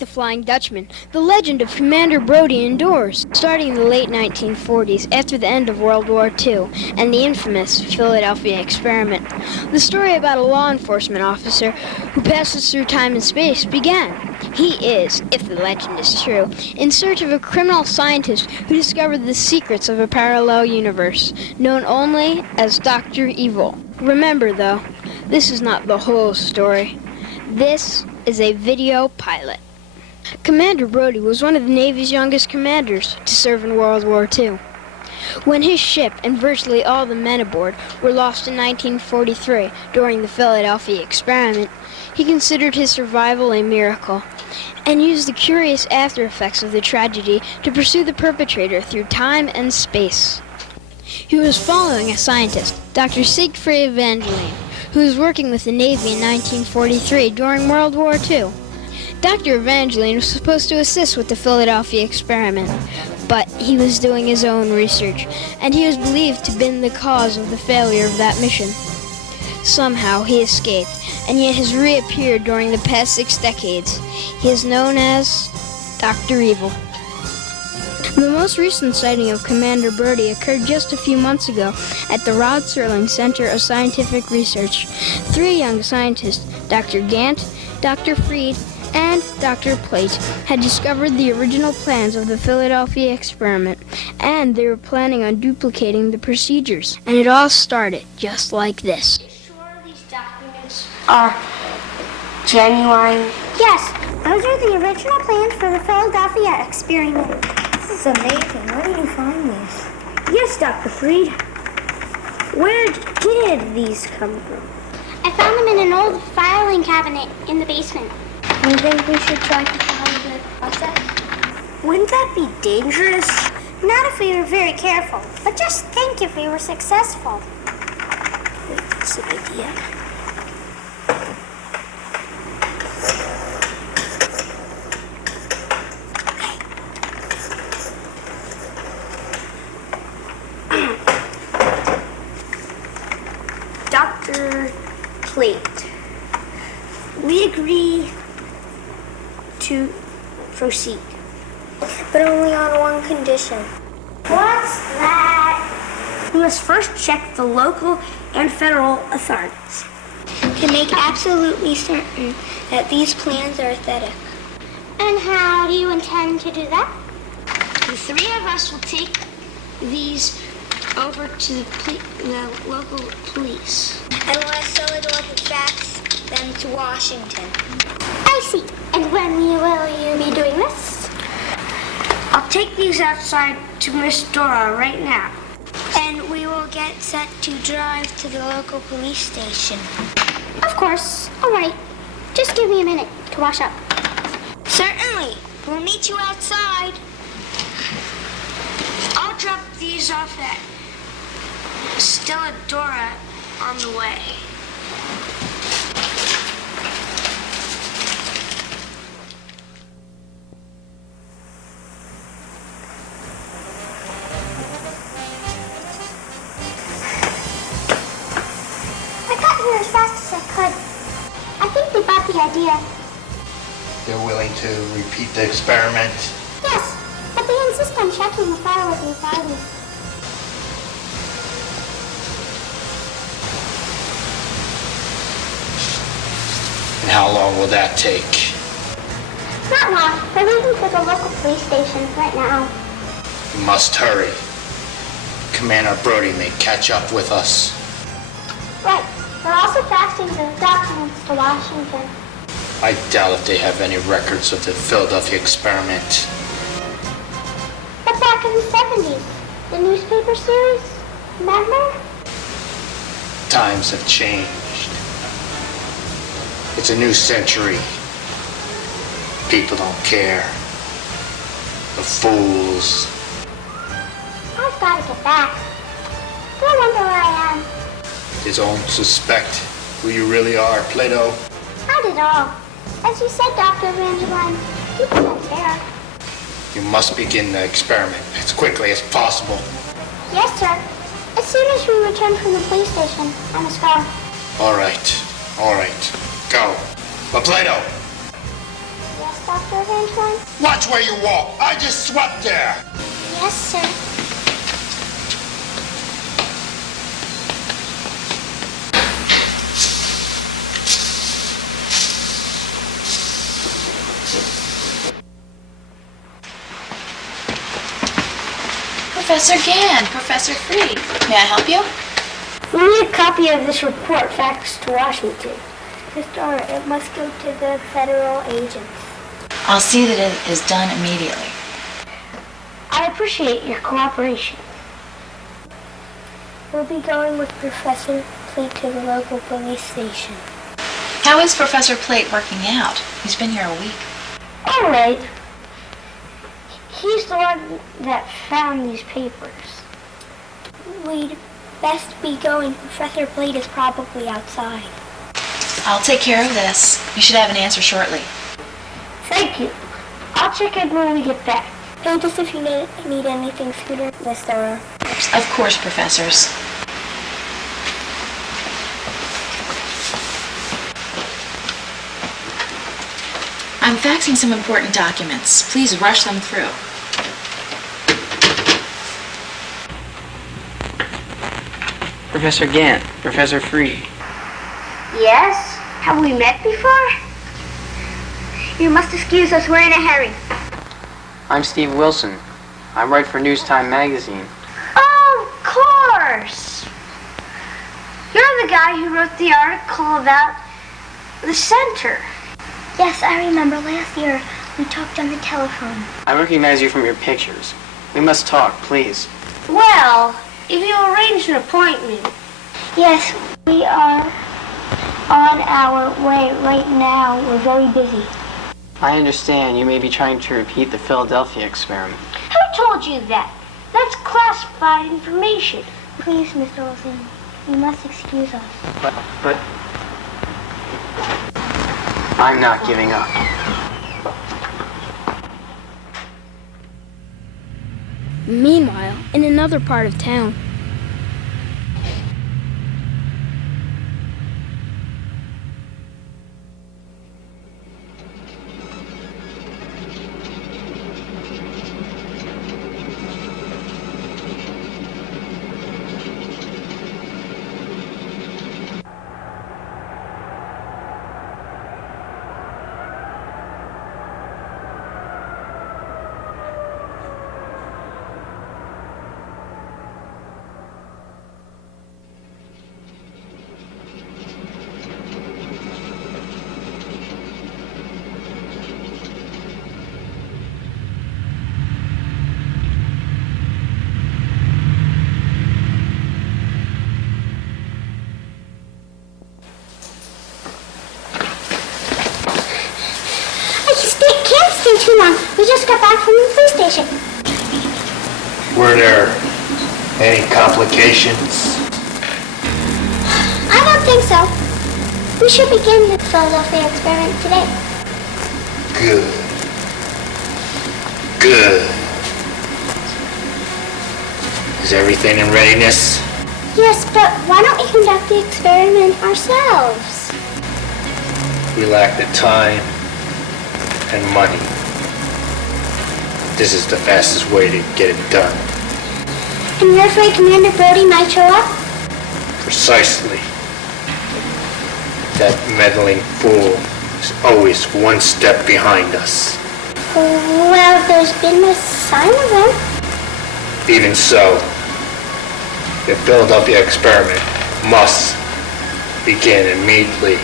the Flying Dutchman, the legend of Commander Brody endures, starting in the late 1940s after the end of World War II and the infamous Philadelphia experiment. The story about a law enforcement officer who passes through time and space began. He is, if the legend is true, in search of a criminal scientist who discovered the secrets of a parallel universe, known only as Dr. Evil. Remember, though, this is not the whole story. This is a video pilot. Commander Brody was one of the Navy's youngest commanders to serve in World War II. When his ship and virtually all the men aboard were lost in 1943 during the Philadelphia experiment, he considered his survival a miracle and used the curious after effects of the tragedy to pursue the perpetrator through time and space. He was following a scientist, Dr. Siegfried Evangeline, who was working with the Navy in 1943 during World War II. Dr. Evangeline was supposed to assist with the Philadelphia experiment, but he was doing his own research, and he was believed to have been the cause of the failure of that mission. Somehow he escaped, and yet has reappeared during the past 6 decades. He is known as Dr. Evil. The most recent sighting of Commander Brody occurred just a few months ago at the Rod Serling Center of Scientific Research. 3 young scientists, Dr. Gant, Dr. Freed, and Dr. Plate, had discovered the original plans of the Philadelphia experiment, and they were planning on duplicating the procedures. And it all started just like this. Are you sure these documents are genuine? Yes, those are the original plans for the Philadelphia experiment. This is amazing. Where did you find these? Yes, Dr. Freed. Where did these come from? I found them in an old filing cabinet in the basement. You think we should try to follow the process? Wouldn't that be dangerous? Not if we were very careful, but just think if we were successful. That's an idea. Dr. Plate, we agree to proceed, but only on one condition. What's that? We must first check the local and federal authorities to make absolutely certain that these plans are authentic. And how do you intend to do that? The 3 of us will take these over to the local police. And we'll sell it or the fax them to Washington. I see. And when will you be doing this? I'll take these outside to Miss Dora right now. And we will get set to drive to the local police station. Of course. All right. Just give me a minute to wash up. Certainly. We'll meet you outside. I'll drop these off at Stella Dora on the way. I got here as fast as I could. I think they bought the idea. They're willing to repeat the experiment. Yes, but they insist on checking the file with the authorities. And how long will that take? Not long. They're leaving for the local police station right now. We must hurry. Commander Brody may catch up with us. Right. They're also faxing the documents to Washington. I doubt if they have any records of the Philadelphia experiment. But back in the 70s, the newspaper series, remember? Times have changed. It's a new century. People don't care. The fools. I've got to get back. Don't wonder where I am. They don't suspect who you really are, Plato. Not at all. As you said, Dr. Evangeline, people don't care. You must begin the experiment as quickly as possible. Yes, sir. As soon as we return from the police station, I must go. All right. Go. But Plato, Yes, Dr. Evangeline? Watch where you walk. I just swept there. Yes, sir. Professor Gann, Professor Free. May I help you? We need a copy of this report faxed to Washington. Sister, it must go to the federal agents. I'll see that it is done immediately. I appreciate your cooperation. We'll be going with Professor Plate to the local police station. How is Professor Plate working out? He's been here a week. All right. He's the one that found these papers. We'd best be going. Professor Plate is probably outside. I'll take care of this. You should have an answer shortly. Thank you. I'll check in when we get back. And just if you need anything, Scooter, Miss TYRO. Of course, professors. I'm faxing some important documents. Please rush them through. Professor Gann, Professor Free. Yes? Have we met before? You must excuse us, we're in a hurry. I'm Steve Wilson. I write for News Time magazine. Oh, of course! You're the guy who wrote the article about the center. Yes, I remember last year we talked on the telephone. I recognize you from your pictures. We must talk, please. Well, if you arrange an appointment. Yes, we are on our way right now. We're very busy. I understand you may be trying to repeat the Philadelphia experiment. Who told you that? That's classified information. Please, Mr. Wilson, you must excuse us. But I'm not giving up. Meanwhile, in another part of town, Can't stay too long. We just got back from the police station. Were there any complications? I don't think so. We should begin the Philadelphia experiment today. Good. Good. Is everything in readiness? Yes, but why don't we conduct the experiment ourselves? We lack the time and money. This is the fastest way to get it done. And you're afraid Commander Brody might show up? Precisely. That meddling fool is always one step behind us. Well, there's been no sign of him. Even so, the Philadelphia experiment must begin immediately.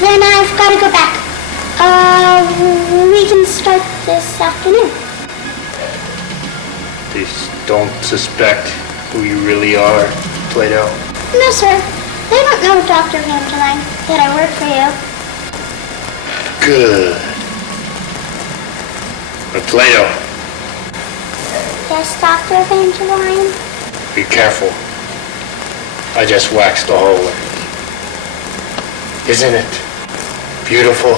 Then I've got to go back. We can start this afternoon. Please don't suspect who you really are, Plato. No, sir. They don't know, Dr. Evangeline, that I work for you. Good. But Plato, Yes, Dr. Evangeline? be careful. I just waxed a hole in it. Isn't it beautiful?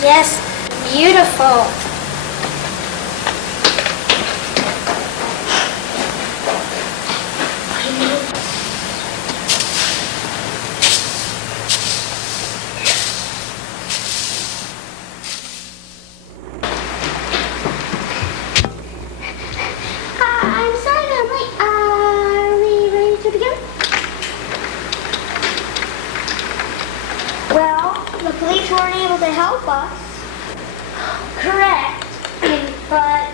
Yes, beautiful. weren't able to help us. Correct. But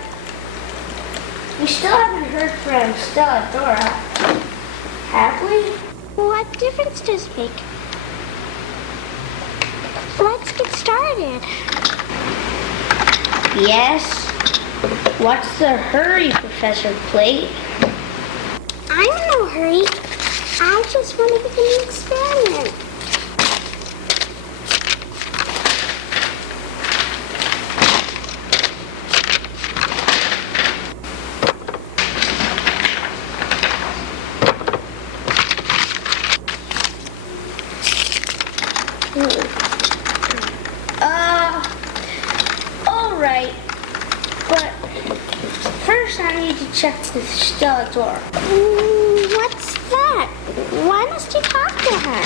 we still haven't heard from Stella Dora. Have we? What difference does it make? Let's get started. Yes. What's the hurry, Professor Plate? I'm in no hurry. I just want to begin an experiment. All right. But first I need to check the Stella Dora. What's that? Why must you talk to her?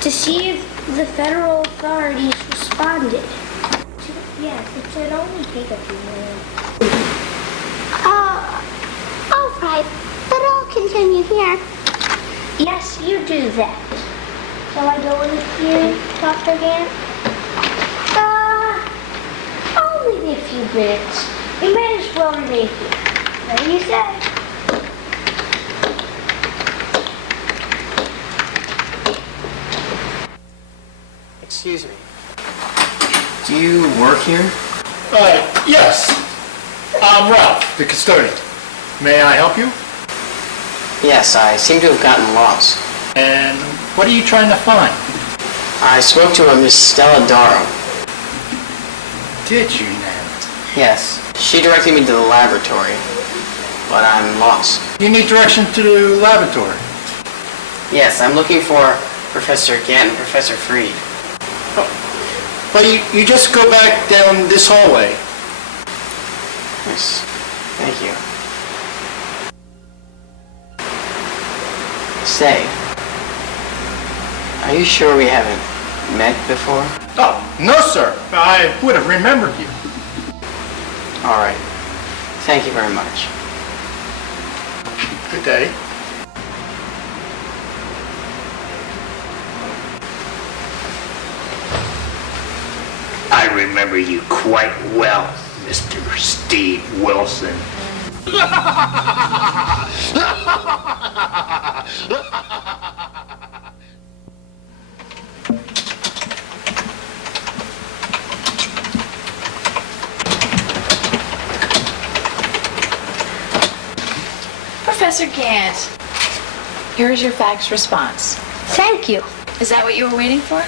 To see if the federal authorities responded. Yes, it should only take a few minutes. All right, but I'll continue here. Yes, you do that. Shall I go with you, Dr. Gant? Only a few minutes. We may as well remain here. What do you say? Excuse me. Do you work here? Yes. I'm Ralph, the custodian. May I help you? Yes, I seem to have gotten lost. And what are you trying to find? I spoke to a Miss Stella Dora. Did you now? Yes. She directed me to the laboratory, but I'm lost. You need direction to the laboratory. Yes, I'm looking for Professor Gant and Professor Freed. Well, you just go back down this hallway. Yes. Thank you. Say, are you sure we haven't met before? Oh, no, sir. I would have remembered you. All right. Thank you very much. Good day. I remember you quite well, Mr. Steve Wilson. Professor Gant, here's your fax response. Thank you. Is that what you were waiting for?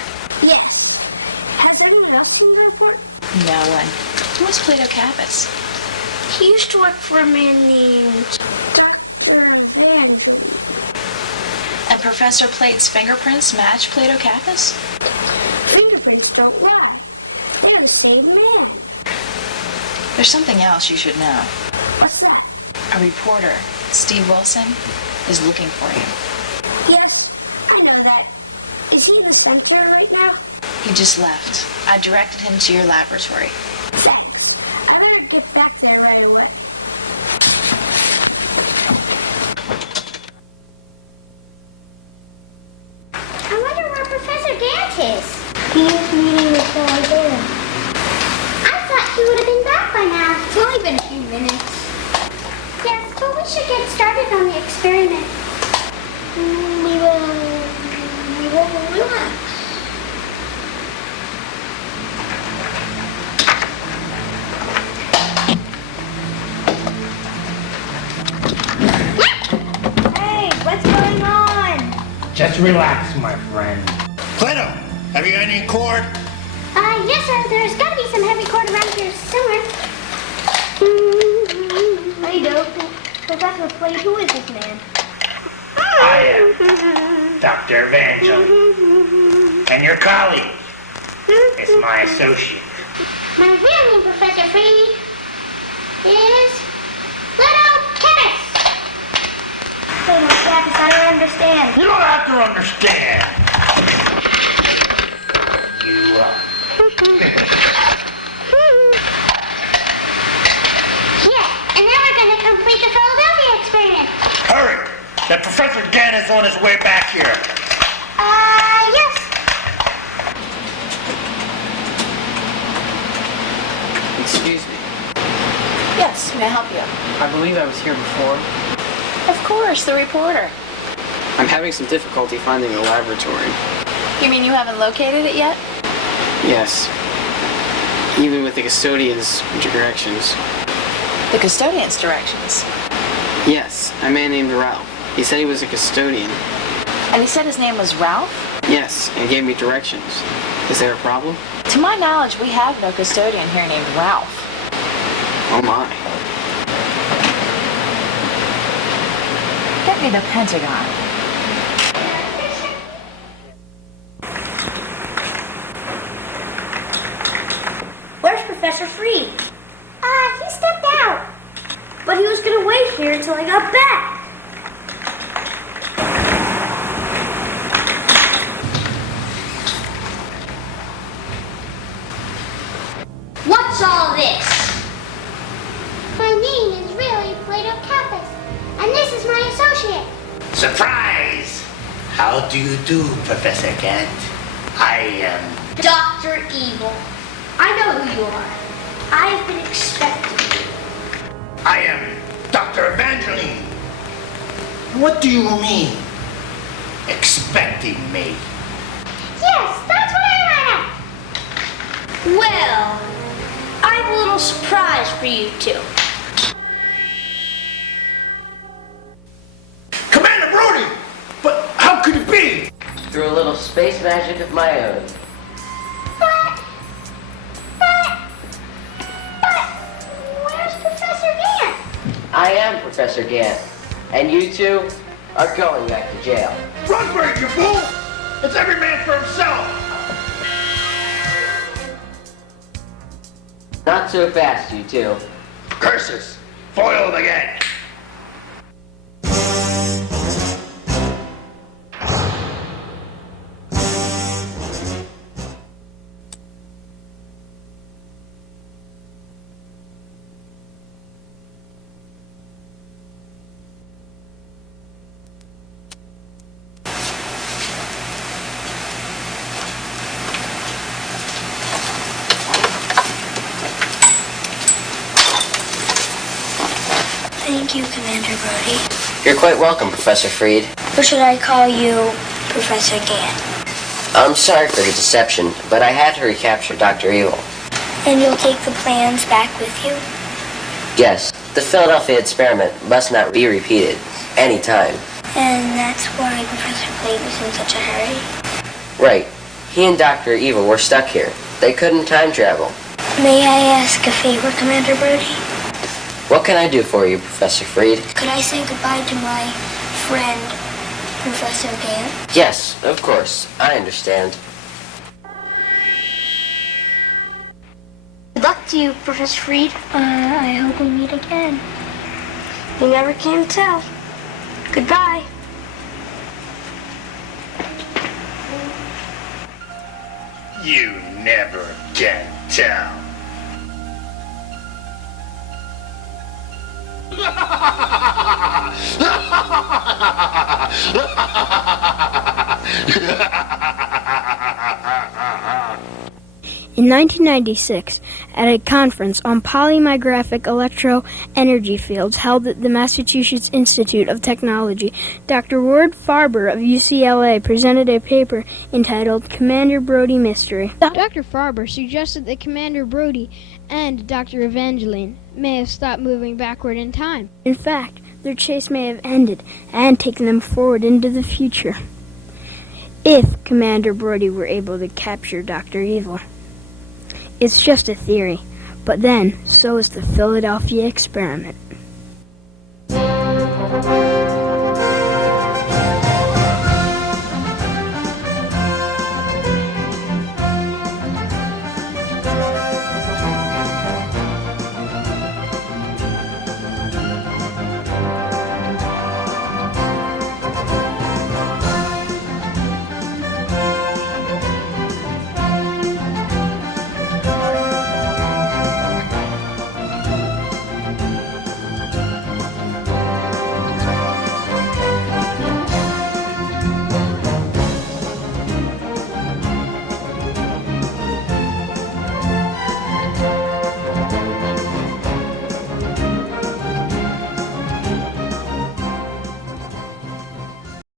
Yes. Has anyone else seen the report? No one. Who was Plato Capus? He used to work for a man named Dr. Van. And Professor Plate's fingerprints match Plato Capus? Fingerprints don't lie. They're the same man. There's something else you should know. What's that? A reporter, Steve Wilson, is looking for you. Yes, I know that. Is he in the center right now? He just left. I directed him to your laboratory. Thanks. I better get back there right away. I wonder where Professor Gant is. He is meeting with Stella Dora. I thought he would have been back by now. It's only been a few minutes. Yes, but we should get started on the experiment. We will relax. Hey, what's going on? Just relax, my friend. Plato, have you got any cord? Yes, sir. There's got to be some heavy cord around here somewhere. I do. Professor Plate, who is this man? I am Dr. Evangel. And your colleague is my associate. My real name, Professor Free, is Little Chemist. Hey, Capus, I don't understand. You don't have to understand. You, Yeah, and now we're going to complete the Philadelphia experiment. hurry! That Professor Gant is on his way back here. Yes. May I help you? I believe I was here before. Of course, the reporter. I'm having some difficulty finding the laboratory. You mean you haven't located it yet? Yes. Even with the custodian's directions. The custodian's directions. Yes, a man named Ralph. He said he was a custodian. And he said his name was Ralph? Yes, and gave me directions. Is there a problem? To my knowledge, we have no custodian here named Ralph. Oh my. Get me the Pentagon. Where's Professor Freed? He stepped out. But he was gonna wait here until I got back. What's all this? My name is really Plato Kappas, and this is my associate. Surprise! How do you do, Professor Kent? I am... Dr. Evil. I know who you are. I've been expecting you. I am Dr. Evangeline. What do you mean, expecting me? Yes, that's what I meant. Well, I have a little surprise for you two. Commander Brody! But how could it be? Through a little space magic of my own. But, where's Professor Gant? I am Professor Gant, and you two are going back to jail. Run for it, you fool! It's every man for himself! Not so fast, you two. Curses! Foiled again! Thank you, Commander Brody. You're quite welcome, Professor Freed. Or should I call you Professor Gant? I'm sorry for the deception, but I had to recapture Dr. Evil. And you'll take the plans back with you? Yes, the Philadelphia experiment must not be repeated. Any time. And that's why Professor Plate was in such a hurry? Right. He and Dr. Evil were stuck here. They couldn't time travel. May I ask a favor, Commander Brody? What can I do for you, Professor Freed? Could I say goodbye to my friend, Professor Gant? Yes, of course. I understand. Good luck to you, Professor Freed. I hope we meet again. You never can tell. Goodbye. You never can tell. In 1996, at a conference on polymorphic electro-energy fields held at the Massachusetts Institute of Technology, Dr. Ward Farber of UCLA presented a paper entitled Commander Brody Mystery. Dr. Farber suggested that Commander Brody and Dr. Evangeline may have stopped moving backward in time. In fact, their chase may have ended and taken them forward into the future, if Commander Brody were able to capture Dr. Evil. It's just a theory, but then, so is the Philadelphia experiment.